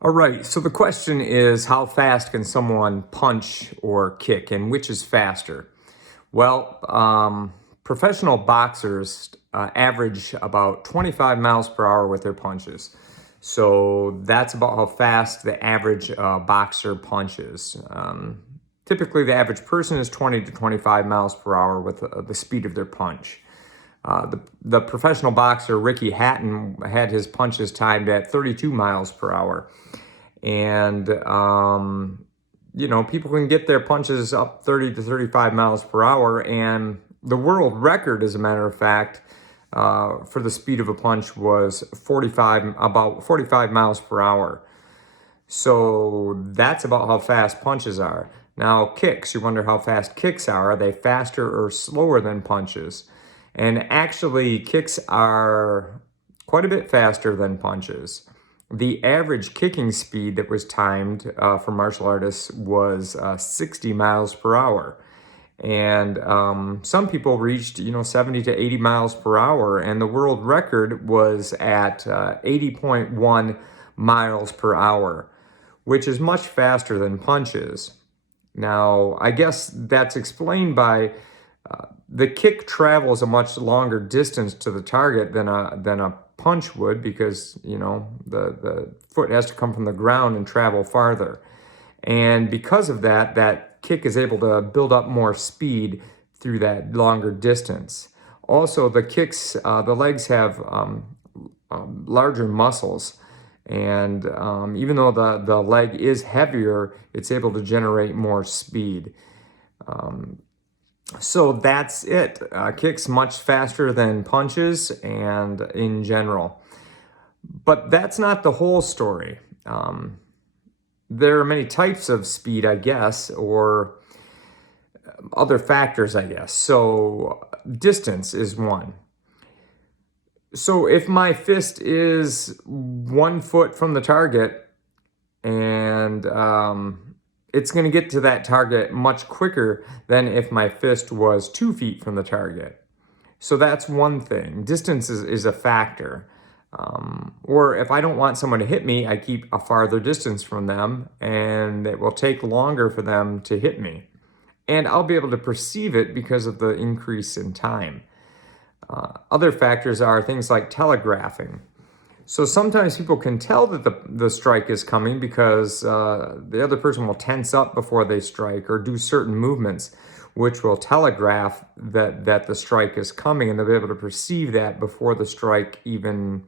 All right, so the question is, how fast can someone punch or kick, and which is faster? Well, professional boxers average about 25 miles per hour with their punches. So that's about how fast the average boxer punches. Typically, the average person is 20 to 25 miles per hour with the speed of their punch. The professional boxer Ricky Hatton had his punches timed at 32 miles per hour. And, people can get their punches up 30 to 35 miles per hour. And the world record, as a matter of fact, for the speed of a punch was about 45 miles per hour. So that's about how fast punches are. Now, kicks, you wonder how fast kicks are. Are they faster or slower than punches? And actually, kicks are quite a bit faster than punches. The average kicking speed that was timed for martial artists was 60 miles per hour. And some people reached, 70 to 80 miles per hour. And the world record was at 80.1 miles per hour, which is much faster than punches. Now, I guess that's explained by the kick travels a much longer distance to the target than a punch would, because the foot has to come from the ground and travel farther. And because of that, that kick is able to build up more speed through that longer distance. Also, the legs have larger muscles. And even though the leg is heavier, it's able to generate more speed. So that's it. Kicks much faster than punches and in general. But that's not the whole story. There are many types of speed, I guess, or other factors, I guess. So distance is one. So if my fist is 1 foot from the target, and it's going to get to that target much quicker than if my fist was 2 feet from the target. So that's one thing. Distance is a factor. Or if I don't want someone to hit me, I keep a farther distance from them, and it will take longer for them to hit me. And I'll be able to perceive it because of the increase in time. Other factors are things like telegraphing. So sometimes people can tell that the strike is coming because the other person will tense up before they strike or do certain movements, which will telegraph that the strike is coming, and they'll be able to perceive that before the strike even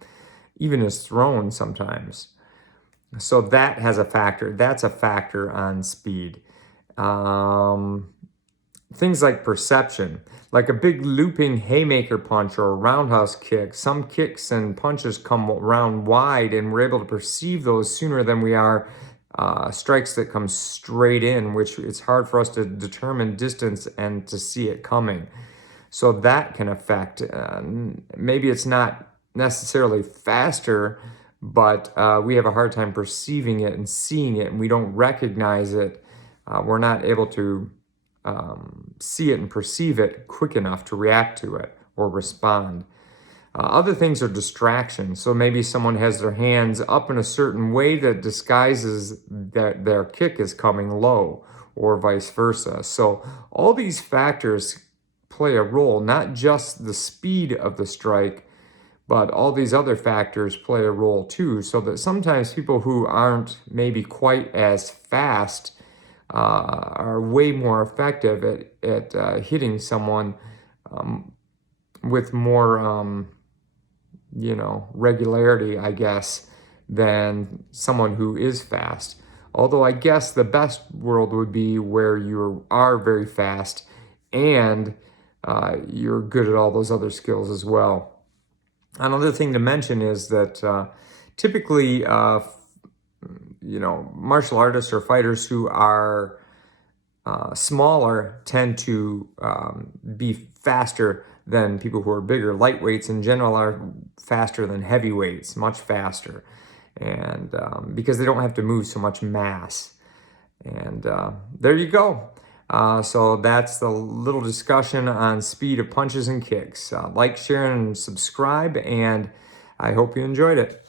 is thrown sometimes. So that has a factor. That's a factor on speed. Things like perception, like a big looping haymaker punch or a roundhouse kick. Some kicks and punches come around wide, and we're able to perceive those sooner than we are strikes that come straight in, which it's hard for us to determine distance and to see it coming. So that can affect, maybe it's not necessarily faster, but we have a hard time perceiving it and seeing it, and we don't recognize it. We're not able to see it and perceive it quick enough to react to it or respond. Other things are distractions. So maybe someone has their hands up in a certain way that disguises that their kick is coming low, or vice versa. So all these factors play a role, not just the speed of the strike, but all these other factors play a role too. So that sometimes people who aren't maybe quite as fast are way more effective at hitting someone with more, regularity, I guess, than someone who is fast. Although I guess the best world would be where you are very fast and you're good at all those other skills as well. Another thing to mention is that typically, martial artists or fighters who are smaller tend to be faster than people who are bigger. Lightweights in general are faster than heavyweights, much faster, and because they don't have to move so much mass. And there you go. So that's the little discussion on speed of punches and kicks. Like, share, and subscribe, and I hope you enjoyed it.